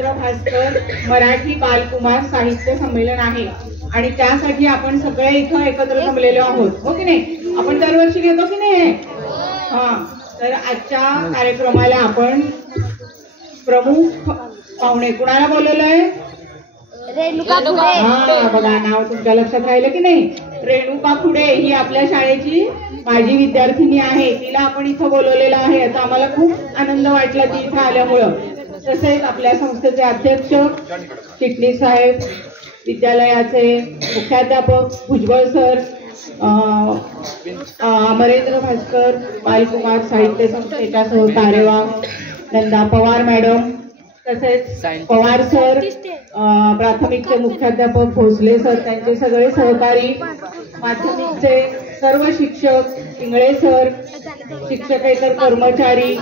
अमरेंद्र भास्कर मराठी बालकुमार साहित्य संमेलन आहे आणि त्यासाठी आपण सगळे इथं एकत्र जमलेलो आहोत, हो की नाही? आपण दरवर्षी घेतो की नाही? तर आजच्या कार्यक्रमाला आपण प्रमुख पाहुणे कुणाला बोलवलंय? बघा, नाव तुमच्या लक्षात राहिलं की नाही? रेणुका खुडे ही आपल्या शाळेची माजी विद्यार्थिनी आहे. तिला आपण इथं बोलवलेलं आहे. याचा आम्हाला खूप आनंद वाटला ती इथं आल्यामुळं. तसेच आपल्या संस्थेचे अध्यक्ष चिटणीस साहेब, विद्यालयाचे मुख्याध्यापक भुजबळ सर, अमरेंद्र भास्कर बालकुमार साहित्य संस्थेच्या सहकार्यवाह नंदा पवार मॅडम, तसेच पवार सर, प्राथमिकचे मुख्याध्यापक भोसले सर, त्यांचे सगळे सहकारी, माध्यमिकचे सर्व शिक्षक, इंगळे सर, शिक्षकेतर कर्मचारी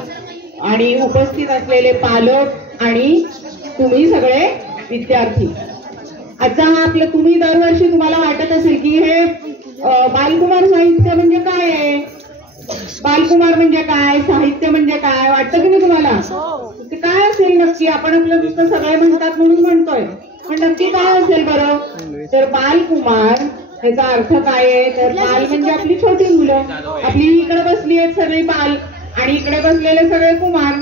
आणि उपस्थित असलेले पालक आणि तुम्ही सगळे विद्यार्थी. आजचा हा आपलं, तुम्ही दरवर्षी तुम्हाला वाटत असेल की हे बालकुमार साहित्य म्हणजे काय आहे, बालकुमार म्हणजे काय, साहित्य म्हणजे काय, वाटतं की नाही तुम्हाला? ते काय असेल नक्की? आपण आपलं नुसतं सगळे म्हणतात म्हणून म्हणतोय, पण नक्की काय असेल बरं? तर बालकुमार याचा अर्थ काय आहे? तर बाल म्हणजे आपली छोटी मुलं. आपली इकडे बसली आहेत सगळी बाल आणि इकडे बसलेले सगळे कुमार,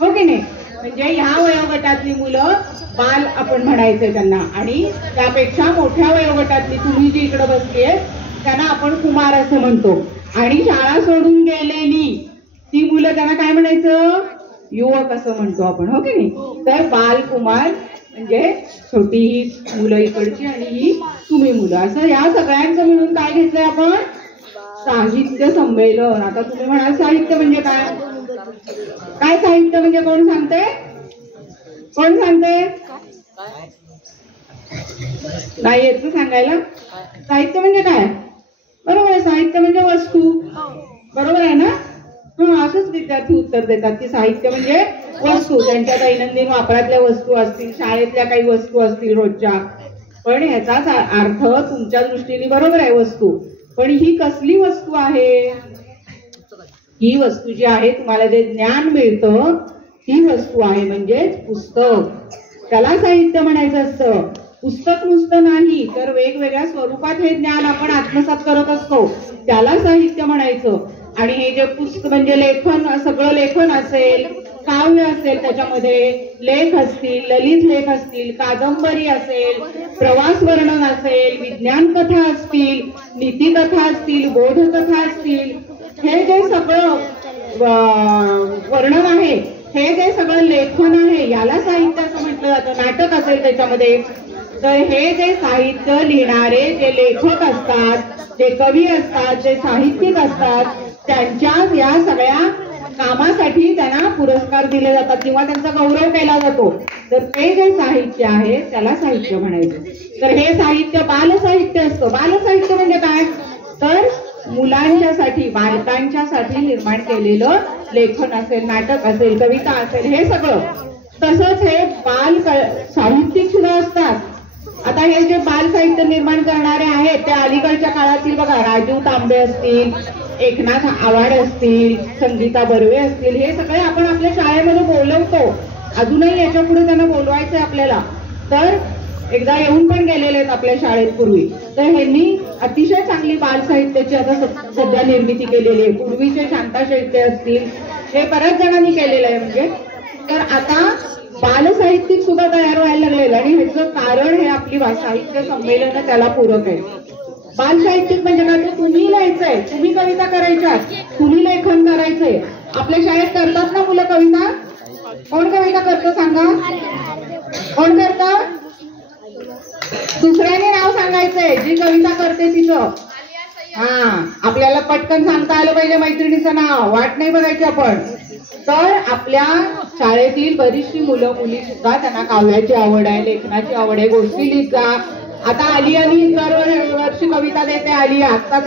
हो की नाही? म्हणजे ह्या वयोगटातली मुलं बाल आपण म्हणायचे त्यांना, आणि त्यापेक्षा मोठ्या वयोगटातली तुम्ही जी इकडे बसली आहेत त्यांना आपण कुमार असं म्हणतो. आणि शाळा सोडून गेलेली ती मुलं त्यांना काय म्हणायचं? युवक असं म्हणतो आपण, हो की नाही? तर बालकुमार म्हणजे छोटी ही मुलं इकडची आणि ही तुम्ही मुलं, असं या सगळ्यांचं मिळून काय घेतलंय आपण? साहित्य संमेलन. आता तुम्ही म्हणाल साहित्य म्हणजे काय? काय साहित्य म्हणजे? कोण सांगते? कोण सांगते? नाही येत सांगायला? साहित्य म्हणजे काय? बरोबर आहे, साहित्य म्हणजे वस्तू, बरोबर आहे ना? असंच विद्यार्थी उत्तर देतात की साहित्य म्हणजे वस्तू, त्यांच्या दैनंदिन वापरातल्या वस्तू असतील, शाळेतल्या काही वस्तू असतील रोजच्या. पण ह्याचाच अर्थ तुमच्या दृष्टीने बरोबर आहे वस्तू, पण ही कसली वस्तू आहे? ही वस्तू जी आहे, तुम्हाला जे ज्ञान मिळतं ही वस्तू आहे म्हणजेच पुस्तक. त्याला साहित्य म्हणायचं असतं. पुस्तक नुसतं नाही तर वेगवेगळ्या स्वरूपात हे ज्ञान आपण आत्मसात करत असतो, त्याला साहित्य म्हणायचं. आणि हे जे पुस्तक म्हणजे लेखन, सगळं लेखन असेल, काव्य असेल, त्याच्यामध्ये लेख असतील, ललित लेख असतील, कादंबरी असेल, प्रवास वर्णन असेल, विज्ञान कथा असतील, नीतिकथा असतील, बोधकथा असतील, हे जे सगळं वर्णन आहे, हे जे सगळं लेखन आहे याला साहित्य असं म्हटलं जातं. नाटक असेल त्याच्यामध्ये, तर हे जे साहित्य लिहिणारे जे लेखक असतात, जे कवी असतात, जे साहित्यिक असतात, त्यांच्या या सगळ्या कामासाठी त्यांना पुरस्कार दिले जातात किंवा त्यांचा गौरव केला जातो. तर ते जे साहित्य आहे त्याला साहित्य म्हणायचं. तर हे साहित्य बालसाहित्य असतं. बालसाहित्य म्हणजे काय? तर मुलांच्यासाठी, बालकांच्यासाठी निर्माण केलेलं लेखन असेल, नाटक असेल, कविता असेल, हे सगळं. तसंच हे बाल साहित्यिक सुद्धा असतात. आता हे जे बाल साहित्य निर्माण करणारे आहेत ते अलीकडच्या काळातील बघा, राजीव तांबे असतील, एकनाथ आवाड असतील, संगीता बर्वे असतील, हे सगळे आपण आपल्या शाळेमध्ये बोलवतो. अजूनही याच्या पुढे त्यांना बोलवायचंय आपल्याला. तर एकदा येऊन पण गेलेले आहेत आपल्या शाळेत पूर्वी. तर ह्यांनी अतिशय चांगली बाल साहित्याची आता सध्या निर्मिती केलेली आहे. पूर्वीचे शांता शेळके असतील, हे बऱ्याच जणांनी केलेलं आहे. म्हणजे तर आता बाल साहित्यिक सुद्धा तयार व्हायला लागलेलं, आणि ह्याचं कारण हे आपली साहित्य संमेलन त्याला पूरक आहे. बाल साहित्यिक म्हणजे काय? तर तुम्ही लिहायचंय, तुम्ही कविता करायच्या, तुम्ही लेखन करायचंय. आपल्या शाळेत करतात ना मुलं कविता? कोण कविता करतं सांगा? कोण करतं? दुसऱ्याने नाव सांगायचंय जी कविता करते तिचं. आपल्याला पटकन सांगता आलं पाहिजे मैत्रिणीचं नाव, वाट नाही बघायची आपण. तर आपल्या शाळेतील बरीचशी मुलं मुली सुद्धा त्यांना काव्याची आवड आहे, लेखनाची आवड आहे, गोष्टी लिहित जा. आता आलिया दरवर्षी कविता देते. आलिया आत्ताच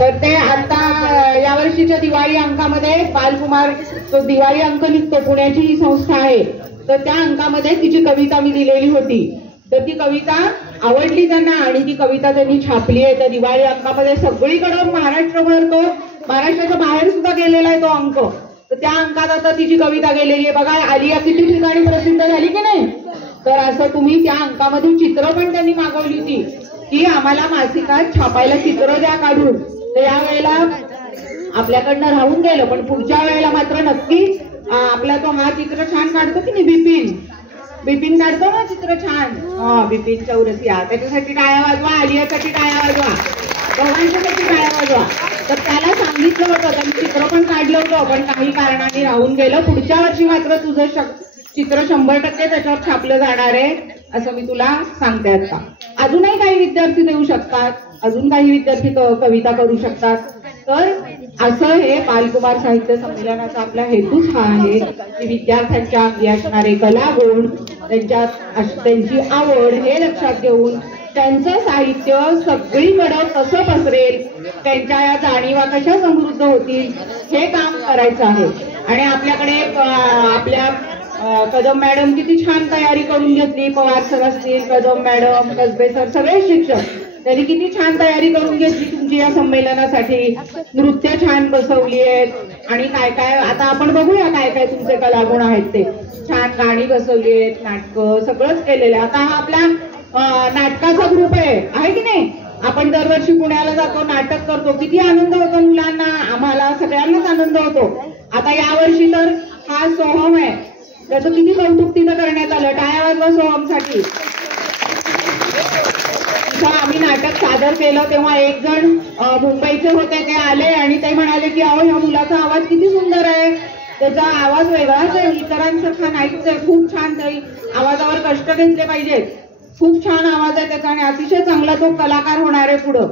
तर ते आता यावर्षीच्या दिवाळी अंकामध्ये बालकुमार तो दिवाळी अंक निघतो, पुण्याची ही संस्था आहे. तर त्या अंकामध्ये तिची कविता मी दिलेली होती. तर ती कविता आवडली त्यांना आणि ती कविता त्यांनी छापली आहे. त्या दिवाळी अंकामध्ये सगळीकडे महाराष्ट्रभर तो, महाराष्ट्राच्या बाहेर सुद्धा गेलेला आहे तो अंक. तर त्या अंकात आता तिची कविता गेलेली आहे बघा. आलिया किती ठिकाणी प्रसिद्ध झाली की नाही. तर असं तुम्ही त्या अंकामध्ये चित्र पण त्यांनी मागवली होती की आम्हाला मासिकात छापायला चित्र द्या काढून. तर यावेळेला आपल्याकडनं राहून गेलं, पण पुढच्या वेळेला मात्र नक्की आपला तो हा चित्र छान काढतो की नाही, बिपिन काढतो ना चित्र छान. बिपिन चौरसिया, त्याच्यासाठी टाळ्या वाजवा, आलियासाठी टाळ्या वाजवा, दोघांच्यासाठी टाळ्या वाजवा. तर त्याला सांगितलं होतं, त्यांनी चित्र पण काढलं होतं, पण काही कारणाने राहून गेलं. पुढच्या वर्षी मात्र तुझं चित्र 100% त्याच्यावर छापलं जाणार आहे असं मी तुला सांगते. आता अजूनही काही विद्यार्थी देऊ शकतात, अजून काही विद्यार्थी कविता करू शकतात. तर असं हे बालकुमार साहित्य संमेलनाचा आपला हेतूच हा आहे की विद्यार्थ्यांच्या अंगी असणारे कलागुण, त्यांची आवड हे लक्षात घेऊन त्यांचं साहित्य सगळीकडे कसं पसरेल, त्यांच्या या जाणीवा कशा समृद्ध होतील हे काम करायचं आहे. आणि आपल्याकडे आपल्या कदम मॅडम किती छान तयारी करून घेतली. पवार सर असतील, कदम मॅडम, कसबे सर, सगळे शिक्षक त्यांनी किती छान तयारी करून घेतली तुमची या संमेलनासाठी. नृत्य छान बसवली आहेत आणि काय काय आता आपण बघूया काय काय तुमचे कलागुण आहेत ते. छान गाणी बसवली आहेत, नाटकं सगळंच केलेलं आहे. आता हा आपला नाटकाचा ग्रुप आहे की नाही. आपण दरवर्षी पुण्याला जातो, नाटक करतो, किती आनंद होतो मुलांना, आम्हाला सगळ्यांनाच आनंद होतो. आता यावर्षी तर हा सोहम आहे, त्याचं किती कौतुक तिथं करण्यात आलं. टाळ्या वाजवा सोहमसाठी. आम्ही नाटक सादर केलं तेव्हा एक जण मुंबईचे होते, ते आले आणि ते म्हणाले की अहो ह्या मुलाचा आवाज किती सुंदर आहे, त्याचा आवाज वेगळाच आहे, इतरांसारखा नाहीच आहे, खूप छान, तरी आवाजावर कष्ट घेतले पाहिजेत, खूप छान आवाज आहे त्याचा आणि अतिशय चांगला तो कलाकार होणार आहे पुढं.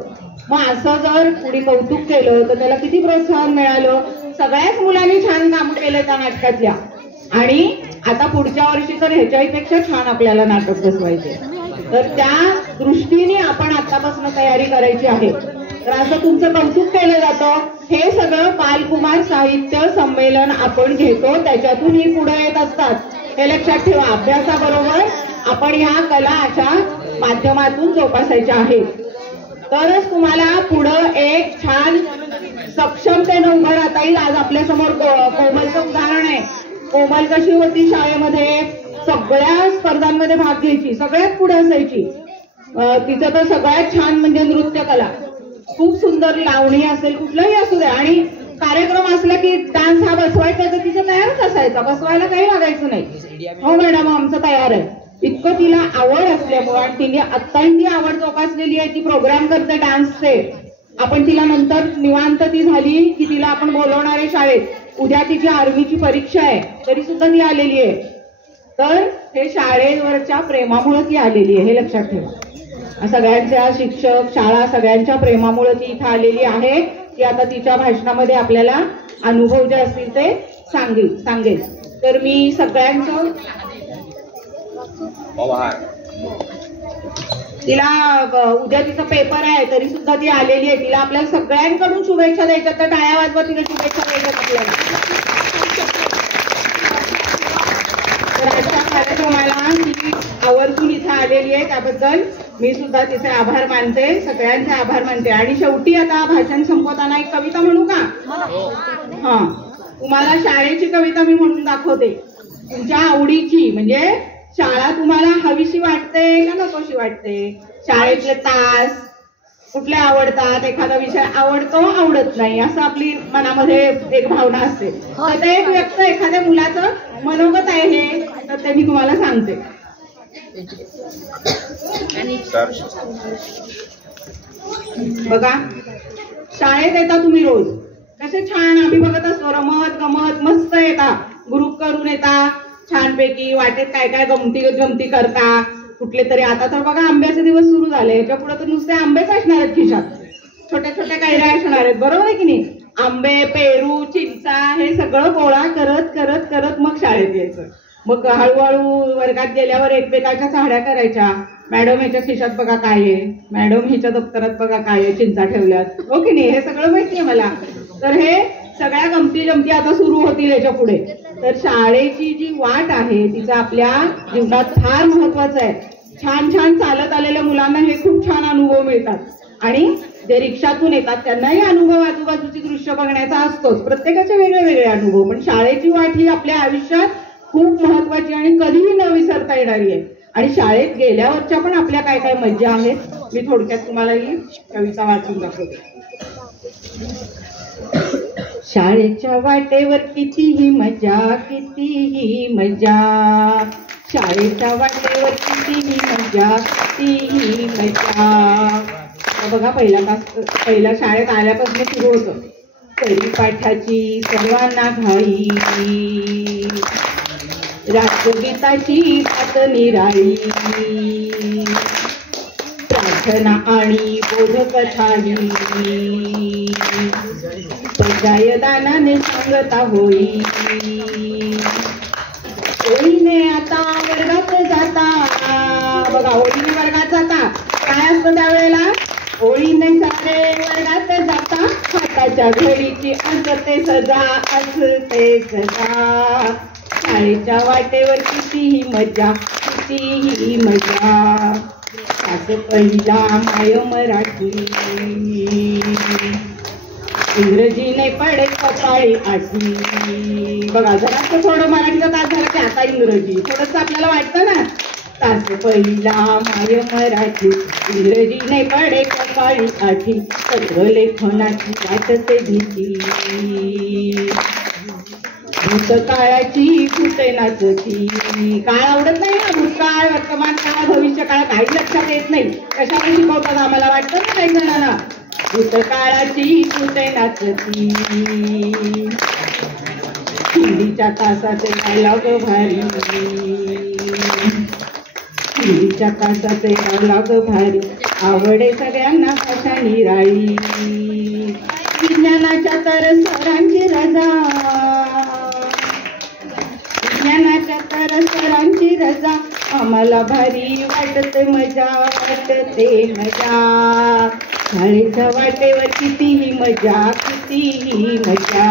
मग असं जर पुढे कौतुक केलं तर त्याला किती प्रोत्साहन मिळालं. सगळ्याच मुलांनी छान काम केलं त्या नाटकातल्या. आणि आता पुढच्या वर्षी तर ह्याच्यापेक्षा छान आपल्याला नाटक बसवायचे. तर त्या दृष्टीने आपण आतापासून तयारी करायची आहे. तर असं तुमचं कौतुक केलं जातं. हे सगळं बालकुमार साहित्य संमेलन आपण घेतो, त्याच्यातूनही पुढे येत असतात. हे लक्षात ठेवा. अभ्यासाबरोबर आपण ह्या कला अशा माध्यमातून जोपासायच्या आहेत. तरच तुम्हाला पुढं एक छान सक्षमतेनं उभं राहता येईल. आज आपल्या समोर कोमलचं उदाहरण आहे. कोमल कशी होती शाळेमध्ये, सगळ्या स्पर्धांमध्ये भाग घ्यायची, सगळ्यात पुढे असायची. तिचं तर सगळ्यात छान म्हणजे नृत्य कला, खूप सुंदर लावणी असेल, कुठलाही असू दे. आणि कार्यक्रम असला की डान्स हा बसवायचा तर तिचं तयारच असायचा, बसवायला काही लागायचं नाही. हो मॅडम आमचं तयार आहे. इतकं तिला आवड असल्यामुळे आणि तिने आत्ताही ती आवड जोपासलेली आहे. ती प्रोग्राम करते डान्सचे. आपण तिला नंतर निवांत ती झाली की तिला आपण बोलवणार आहे शाळेत. उद्या तिची आर्मीची परीक्षा आहे, तरी सुद्धा ती आलेली आहे. तर हे शाळेवरच्या प्रेमामुळे ती आलेली आहे, हे लक्षात ठेवा. सगळ्यांच्या शिक्षक, शाळा सगळ्यांच्या प्रेमामुळे ती इथं आलेली आहे. ती आता तिच्या भाषणामध्ये आपल्याला अनुभव जे असतील ते सांगेल. तर मी सगळ्यांचं तिला उद्या तिचा पेपर आहे तरी सुद्धा ती आलेली आहे. तिला आपल्याला सगळ्यांकडून शुभेच्छा द्यायच्या. तर टाळ्या वाजवा, तिला शुभेच्छा द्यायच्यात आपल्याला. तर आजच्या कार्यक्रमाला ती आवर्जून इथं आलेली आहे, त्याबद्दल मी सुद्धा तिचे आभार मानते, सगळ्यांचे आभार मानते. आणि शेवटी आता भाषण संपवताना एक कविता म्हणू का? हा, तुम्हाला शाळेची कविता मी म्हणून दाखवते, तुमच्या आवडीची. म्हणजे शाळा तुम्हाला हवीशी वाटते का नकोशी वाटते? शाळेतले तास कुठले आवडतात? एखादा विषय आवडतो, आवडत नाही, असं आपली मनामध्ये एक भावना असते. तर ते एक व्यक्त एखाद्या मुलाचं मनोगत आहे हे, तर ते मी तुम्हाला सांगते. बघा, शाळेत येता तुम्ही रोज, कसे छान आम्ही बघत असतो, रमत गमत मस्त येता, ग्रुप करून येता छानपैकी, वाटेत काय काय गमती करता कुठले तरी. आता तर बघा आंब्याचे दिवस सुरू झाले, याच्या पुढे तर नुसते आंबेच असणार आहेत खिशात, छोट्या छोट्या कैऱ्या असणार आहेत, बरोबर आहे की नाही? आंबे, पेरू, चिंचा हे सगळं गोळा करत करत करत मग शाळेत यायचं. मग हळूहळू वर्गात गेल्यावर एकमेकाच्या चाहड्या करायच्या. मॅडम ह्याच्या खिशात बघा काय आहे, मॅडम ह्याच्या दप्तरात बघा काय आहे, चिंचा ठेवल्यात, हो की नाही? हे सगळं माहितीये मला. तर हे सगळ्या गमती जमती आता सुरू होतील याच्या पुढे. तर शाळेची जी वाट आहे तिचं आपल्या जीवनात फार महत्वाचं आहे. छान छान चालत आलेल्या मुलांना हे खूप छान अनुभव मिळतात आणि जे रिक्षातून येतात त्यांनाही अनुभव आजूबाजूची दृश्य बघण्याचा असतोच, प्रत्येकाचे वेगळे वेगळे अनुभव. पण शाळेची वाट ही आपल्या आयुष्यात खूप महत्वाची आणि कधीही न विसरता येणारी आहे. आणि शाळेत गेल्यावरच्या पण आपल्या काय काय मज्जा आहेत, मी थोडक्यात तुम्हाला ही कविता वाचून दाखवते. शाळेच्या वाटेवर कितीही मजा, कितीही मजा, शाळेच्या वाटेवर कितीही मजा, कितीही मजा. बघा पहिल्या शाळेत आल्यापासून सुरू होतं. तरी पाठाची सर्वांना घाई, राष्ट्रगीताची बात निराळी, प्रार्थना आणि बोधकथाही सजायदानाने सांगता होई. ओळीने आता वर्गात जाता, बघा ओळीने वर्गात जाता काय असतं त्यावेळेला, ओळीने सारे वर्गात जाता, हाताच्या घडीची असते सजा, असते सजा. शाळेच्या वाटेवर कितीही मजा, कितीही मजा. तास पहिला माय मराठी, इंग्रजीने पडे कपाळी आठी. बघा जरा थोडं मराठीचा तास झाला की आता इंग्रजी थोडस आपल्याला वाटतं ना. तास पहिला माय मराठी, इंग्रजीने पडे कपाळी आठी, पत्रलेखनाची वाटते भीती, भूतकाळाची कुठे नाचती. काळ आवडत नाही ना, भूतकाळ वर्तमान काळ भविष्य काळ काही लक्षात येत नाही, कशाला शिकवतात आम्हाला वाटतं ना काही जणांना. भूतकाळाची कुठे नाचती, हिंदीच्या तासाचे डायलॉग भारी, हिंदीच्या तासाचे डायलॉग भारी, आवडे सगळ्यांना भाषा निराळी. विज्ञानाच्या तर सरांची रजा, विज्ञानाच्या तर सरांची रजा, आम्हाला भारी वाटते मजा, वाटते मजा. शाळेच्या वाटेवर कितीही मजा, कितीही मजा.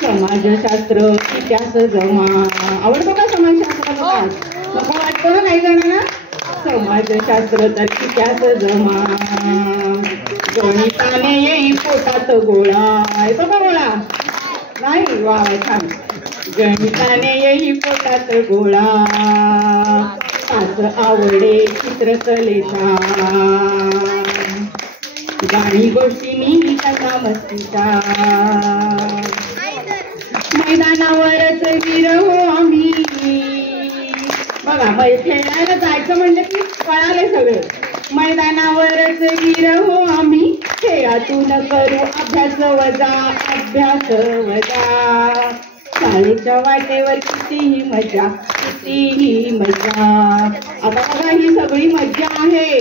समाजशास्त्र इतिहास जमा, आवडतो का समाजशास्त्र? नको वाटतो ना काही जणांना. समाजशास्त्र तर इतिहास जमा, गणिताने येई पोटात गोळा, येतो का गोळा? नाही, वा छान. गणिताने येई पोटात गोळा, तास आवडे चित्रकलेचा, गाणी गोष्टींनी कथा मस्तीचा. मैदानावरच गिरहो आम्ही, बघा खेळायला जायचं म्हणजे की कळाले सगळे. मैदानावरच गिरहो आम्ही, खेळातून करू अभ्यास वजा, अभ्यास वजा. शाळेच्या वाटेवर कितीही मजा, कितीही मजा. आता बघा ही सगळी मज्जा आहे,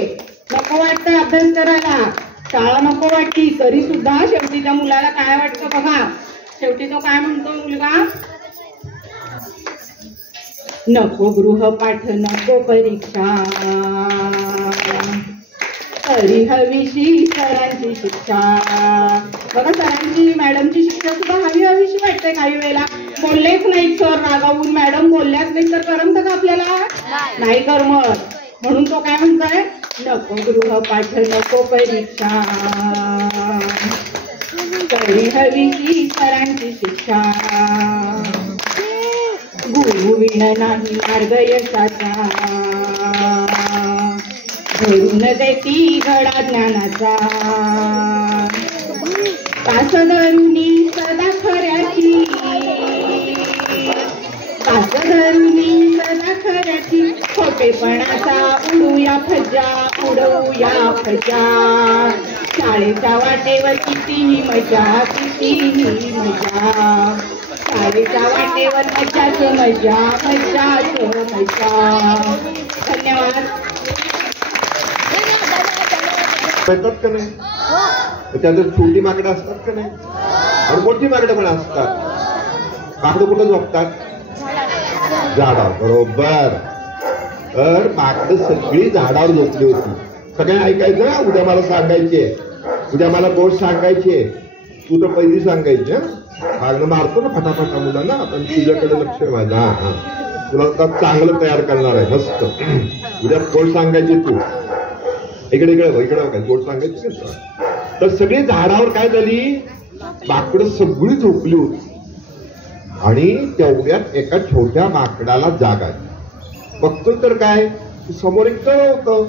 नको वाटतं अभ्यास करायला, शाळा नको वाटती, तरी सुद्धा शेवटी त्या मुलाला काय वाटतं बघा. शेवटी तो काय म्हणतो मुलगा, नको गृहपाठ नको परीक्षा, तरी हवीशी सरांची शिक्षा. बघा सरांची मॅडमची शिक्षा सुद्धा हवी हवीशी वाटते. काही वेळेला बोललेच नाही सर रागावून, मॅडम बोलल्याच नाही तर करमत का आपल्याला? नाही करमत. म्हणून तो काय म्हणतोय, नको गृहपाठ नको परीक्षा, तरी हवीशी सरांची शिक्षा. गुरु विण नाही मार्ग यशाचा, धरून देती घडा ज्ञानाचा. तास धरुनी सदा खऱ्याची, तास धरुनी सदा खऱ्याची, खोटेपणाचा उडूया फज्जा, उडवूया फज्जा. शाळेच्या वाटेवर कितीही मजा, कितीही मजा. शाळेच्या वाटेवर मजाच मजा, मजाच मजा. धन्यवाद. येतात का नाही? त्याच्यात छोटी माकडं असतात का नाही? आणि मोठी माकडं पण असतात. माकडं कुठं झोपतात? झाडावर. बरोबर. तर माकडं सगळी झाडावर झोपली होती. सगळ्यांना ऐकायचं ना, उद्या मला सांगायचे, उद्या मला गोष्ट सांगायचे, तू तर पहिली सांगायची. मागणं मारतो ना फटाफटा मुलांना, पण तुझ्याकडे लक्ष माझा. तुला आता चांगलं तयार करणार आहे मस्त. उद्या कोण सांगायची तू इकडे इकडे इकडे काय कोण सांगायची. तर सगळी झाडावर काय झाली, माकडं सगळी झोपली होती आणि तेवढ्यात एका छोट्या माकडाला जाग आली. बघतोय तर काय, समोर एक तळ होतं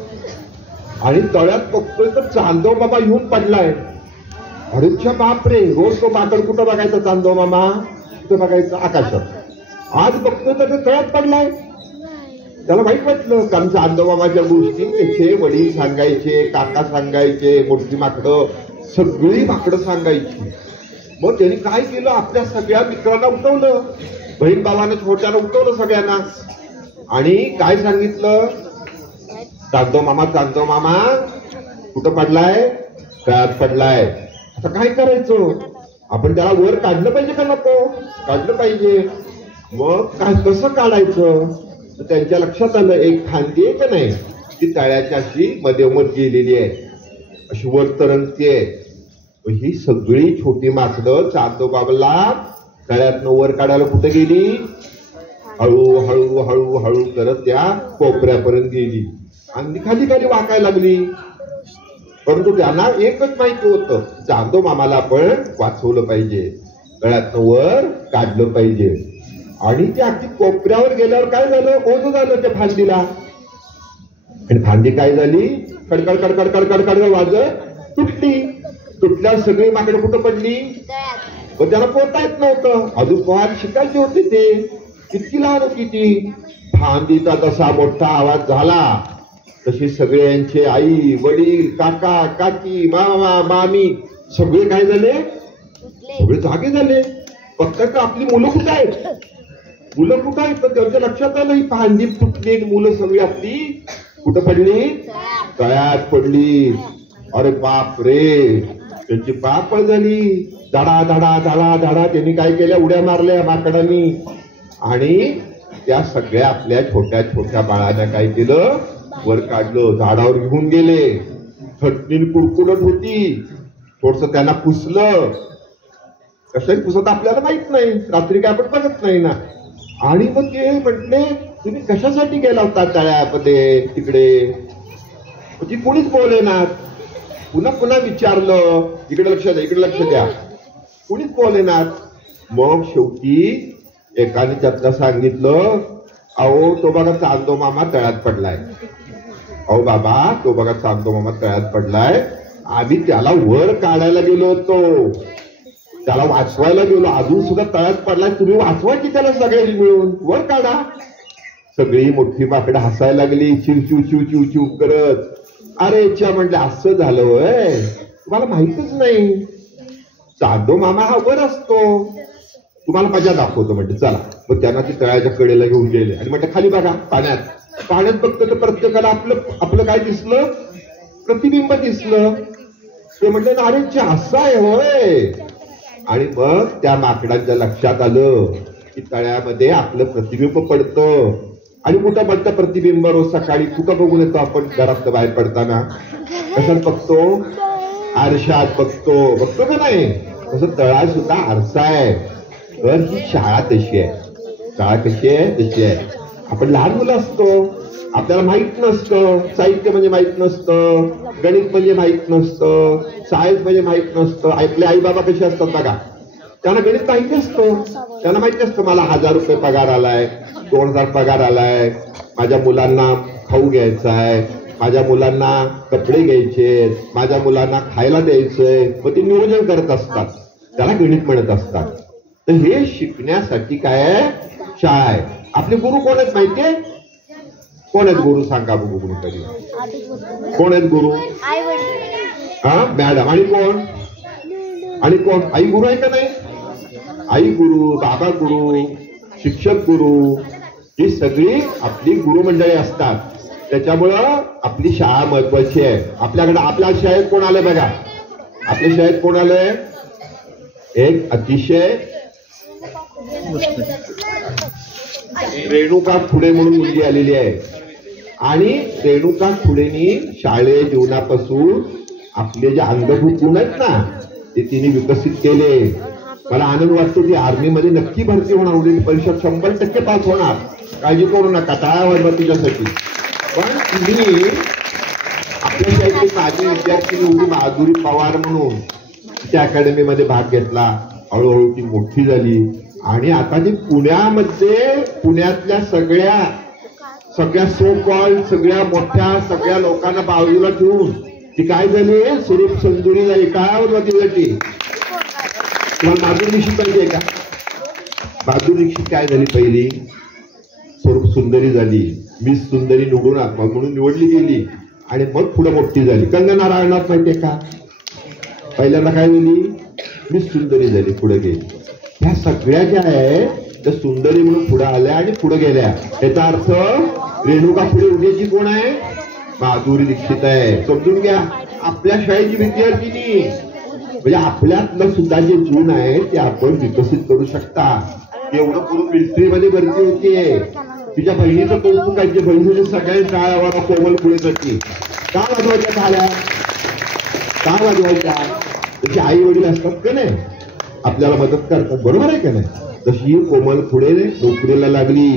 आणि तळ्यात बघतोय तर चांदव मामा येऊन पडलाय. अरेच्या बापरे, रोज तो माकड कुठं बघायचा चांदव मामा, कुठं बघायचं आकाशात. आज बघतोय तर ते तळ्यात पडलाय. त्याला वाईट वाटलं, कारण चांदव मामाच्या गोष्टी त्याचे वडील सांगायचे, काका सांगायचे, मोठी माकडं सगळी माकडं सांगायची. मग त्यांनी काय केलं, आपल्या सगळ्या मित्रांना उठवलं, बहीण भावाने छोट्याला उठवलं सगळ्यांना आणि काय सांगितलं, चांदव मामा कुठं पडलाय, तळ्यात पडलाय. आता काय करायचं, आपण त्याला वर काढलं पाहिजे का नको, काढलं पाहिजे. मग काय कसं काढायचं, तर त्यांच्या लक्षात आलं एक खांदी आहे का नाही, ती तळ्याच्या अशी मध्यमत गेलेली आहे, अशी वर तरंगती आहे. ही सगळी छोटी माकडं चांदव बाबाला तळ्यातनं वर काढायला कुठे गेली, हळूहळू हळूहळू करत त्या कोपऱ्यापर्यंत गेली आणि खाली खाली वाकायला लागली. परंतु त्यांना एकच माहिती होतं, चांदव मामाला आपण वाचवलं पाहिजे, तळ्यातनं वर काढलं पाहिजे. आणि त्या अगदी कोपऱ्यावर गेल्यावर काय झालं, ओझं झालं त्या फांदीला आणि फांदी काय झाली, कडकड कडकड कडकड कडकड वाजत तुटली. तुटल्यावर सगळी माकडं कुठं पडली, व त्याला पोहता येत नव्हतं, अजून पोहायला शिकायचे होते ते, किती लहान होती ती. फांदीचा तसा मोठा आवाज झाला तशी सगळ्यांचे आई वडील काका काकी मामा मामी सगळे काय झाले, सगळे जागे झाले. फक्त आपली मुलं कुठं आहेत, मुलं कुठं आहेत, तर त्यांच्या लक्षात आलं ही फांदी तुटली, मुलं सगळी आपली कुठं पडली, तळ्यात पडली. अरे बाप रे, त्यांची पापळ झाली, धडा धडा धडा धडा. त्यांनी काय केल्या, उड्या मारल्या माकडांनी आणि त्या सगळ्या आपल्या छोट्या छोट्या बाळांना काय केलं, वर काढलं, झाडावर घेऊन गेले. थंडीने कुडकुडत होती, थोडस त्यांना पुसलं, कशाने पुसत आपल्याला माहित नाही, रात्री काय आपण बघत नाही ना. आणि मग ते म्हटले, तुम्ही कशासाठी गेला होता तळ्यामध्ये तिकडे, ती कोणीच बोलेनात. पुन्हा पुन्हा विचारलं, इकडे लक्ष द्या इकडे लक्ष द्या, कुणीच बोलेनात. मग शेवटी एकाने त्यातलं सांगितलं, अहो तो बघा चांदव मामा तळ्यात पडलाय, अहो बाबा तो बघा चांदव मामा तळ्यात पडलाय, आम्ही त्याला वर काढायला गेलो होतो, त्याला वाचवायला गेलो, अजून सुद्धा तळ्यात पडलाय, तुम्ही वाचवा की त्याला सगळ्यांनी मिळून वर काढा. सगळी मोठी माकडं हसायला लागली, चिव चिव चिव चिव चिव करत. अरे च्या म्हटलं, असं झालं होय, तुम्हाला माहितच नाही, चांदव मामा हा वर असतो, तुम्हाला मजा दाखवतो म्हणजे चला. मग त्यांना ती तळ्याच्या कडेला घेऊन गेले आणि म्हटलं खाली बघा, पाण्यात बघतो तर प्रत्येकाला आपलं काय दिसलं, प्रतिबिंब दिसलं. ते म्हटलं अरे असं आहे होय. आणि मग त्या माकडांच्या लक्षात आलं की तळ्यामध्ये आपलं प्रतिबिंब पडतं. आणि कुठं पडतं प्रतिबिंब, रोज सकाळी कुठं बघून येतो आपण, घरात बाहेर पडताना कशात बघतो, आरशात बघतो का नाही, तसं तळा सुद्धा आरसा आहे. तर ही शाळा तशी आहे, शाळा कशी आहे तशी आहे. आपण लहान मुलं असतो, आपल्याला माहित नसतं, साहित्य म्हणजे माहित नसतं, गणित म्हणजे माहित नसतं, सायन्स म्हणजे माहित नसतं. आपले आई बाबा कसे असतात बघा, त्यांना गणित माहिती असतं, त्यांना माहिती असतं मला 1000 रुपये पगार आलाय, 2000 पगार आलाय, माझ्या मुलांना खाऊ घ्यायचा आहे, माझ्या मुलांना कपडे घ्यायचे, माझ्या मुलांना खायला द्यायचंय. मग ते नियोजन करत असतात, त्याला गणित म्हणत असतात. तर हे शिकण्यासाठी काय आहे, शाळा आहे. आपले गुरु कोण आहेत माहितीये, कोण आहेत गुरु सांगा बघू कोणीतरी, कोण आहेत गुरु, हा मॅडम. आणि कोण आई गुरु आहे का नाही, आई गुरु, बाबा गुरु, शिक्षक गुरु, ही सगळी आपली गुरु मंडळी असतात. त्याच्यामुळं आपली शाळा महत्वाची आहे. आपल्याकडे आपल्या शाळेत कोण आलंय बघा, आपल्या शाळेत कोण आलंय, एक अतिशय रेणुका खुडे म्हणून मुलगी आलेली आहे. आणि रेणुका खुडेनी शाळेच्या जीवनापासून आपले जे अंगभूत गुण आहेत ना ते तिने विकसित केले. मला आनंद वाटतो की आर्मी मध्ये नक्की भरती होणार, उद्या परीक्षा 100% पास होणार. काळजी करू नका, टाळ्या वाजवा तिच्यासाठी. पण तुम्ही आपल्या शाळेतली माझी विद्यार्थिनी होती माधुरी पवार म्हणून, त्या अकॅडमीमध्ये भाग घेतला, हळूहळू ती मोठी झाली आणि आता ती पुण्यामध्ये पुण्यातल्या सगळ्या सो कॉल्ड सगळ्या मोठ्या सगळ्या लोकांना बाजूला ठेवून ती काय झाली, स्वरूप सुंदरी झाली. काय तिच्यासाठी तुम्हाला माधुरी दीक्षित पाहिजे का? माधुरी दीक्षित काय झाली, पहिली स्वरूप सुंदरी झाली, मिस सुंदरी निवडून म्हणून निवडली गेली आणि मग पुढे मोठी झाली. कंगना राणावत माहितीये का, पहिल्यांदा काय झाली, मिस सुंदरी झाली, पुढे गेली. ह्या सगळ्या ज्या आहे त्या सुंदरी म्हणून पुढे आल्या आणि पुढे गेल्या. याचा अर्थ रेणुका पुढे उद्याची कोण आहे, माधुरी दीक्षित आहे. समजून घ्या, आपल्या शाळेची विद्यार्थिनी म्हणजे आपल्यातलं सुद्धा जे गुण आहे ते आपण विकसित करू शकता. एवढं करून मिलिटरीमध्ये भरती होतीये. तिच्या बहिणीचं कौतुक आहे, तिच्या बहिणीच्या सगळ्या शाळावर कोमल पुढेसाठी का वाजवायच्या झाल्या, का वाजवायच्या? त्याची आई वडील असतात का नाही, आपल्याला मदत करतात, बरोबर आहे का नाही? तशी कोमल पुढे नोकरीला लागली.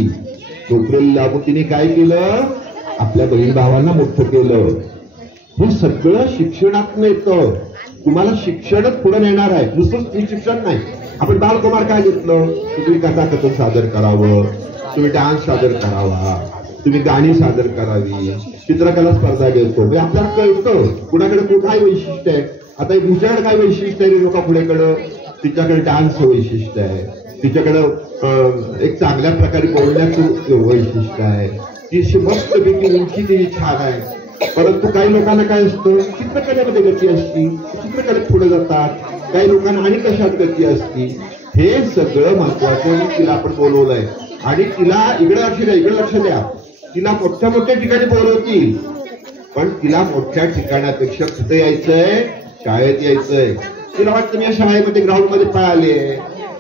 नोकरीला लागून तिने काय केलं, आपल्या बहीण भावांना मोठं केलं. हे सगळं शिक्षणात येतं. तुम्हाला शिक्षणच पुढे नेणार आहे, दुसरं शिक्षण नाही. आपण बालकुमार काय घेतलं, तुम्ही कथाकथन सादर करावं, तुम्ही डान्स सादर करावा, तुम्ही गाणी सादर करावी, चित्रकला स्पर्धा घेतो. म्हणजे आपल्याला कळतं कुणाकडे काय वैशिष्ट्य आहे. आता तुमच्याकडे काय वैशिष्ट्य आहे, लोका पुढेकडं तिच्याकडे डान्स वैशिष्ट्य आहे, तिच्याकडं एक चांगल्या प्रकारे बोलण्याचं वैशिष्ट्य आहे, ती मस्तपैकी उंची तिची छान आहे. परंतु काही लोकांना काय असतं, चित्रकलेमध्ये गती असती, चित्रकलेत पुढे जातात. काही लोकांना आणि कशात गती असती. हे सगळं महत्वाचं तिला आपण बोलवलंय आणि तिला इकडे लक्ष द्या, इकडे लक्ष द्या. तिला मोठ्या मोठ्या ठिकाणी बोलवतील, पण तिला मोठ्या ठिकाणापेक्षा कुठे यायचंय, शाळेत यायचंय. तिला वाटतं मी या शाळेमध्ये ग्राउंडमध्ये पळाले,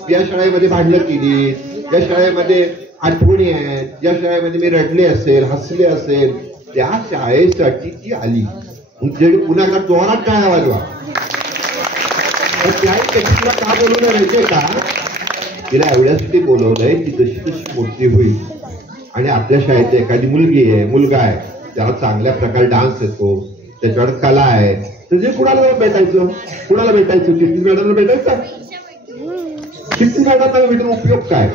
या शाळेमध्ये भांडणं केली, या शाळेमध्ये आठवणी आहेत, या शाळेमध्ये मी रडले असेल, हसले असेल, त्या शाळेसाठी ती आली. पुन्हा जोरात काय वाजवा. तिला का बोलवलं माहितीये का, तिला एवढ्यासाठी बोलवलंय की जशी जशी मोठी होईल आणि आपल्या शाळेची एखादी मुलगी आहे, मुलगा आहे, त्याला चांगल्या प्रकारे डान्स येतो, त्याच्याकडे कला आहे, तर जे कुणाला भेटायचं, कुणाला भेटायचं, चिटणीस मॅडमला भेटायचं. चिटणीस मॅडमला भेटून उपयोग काय,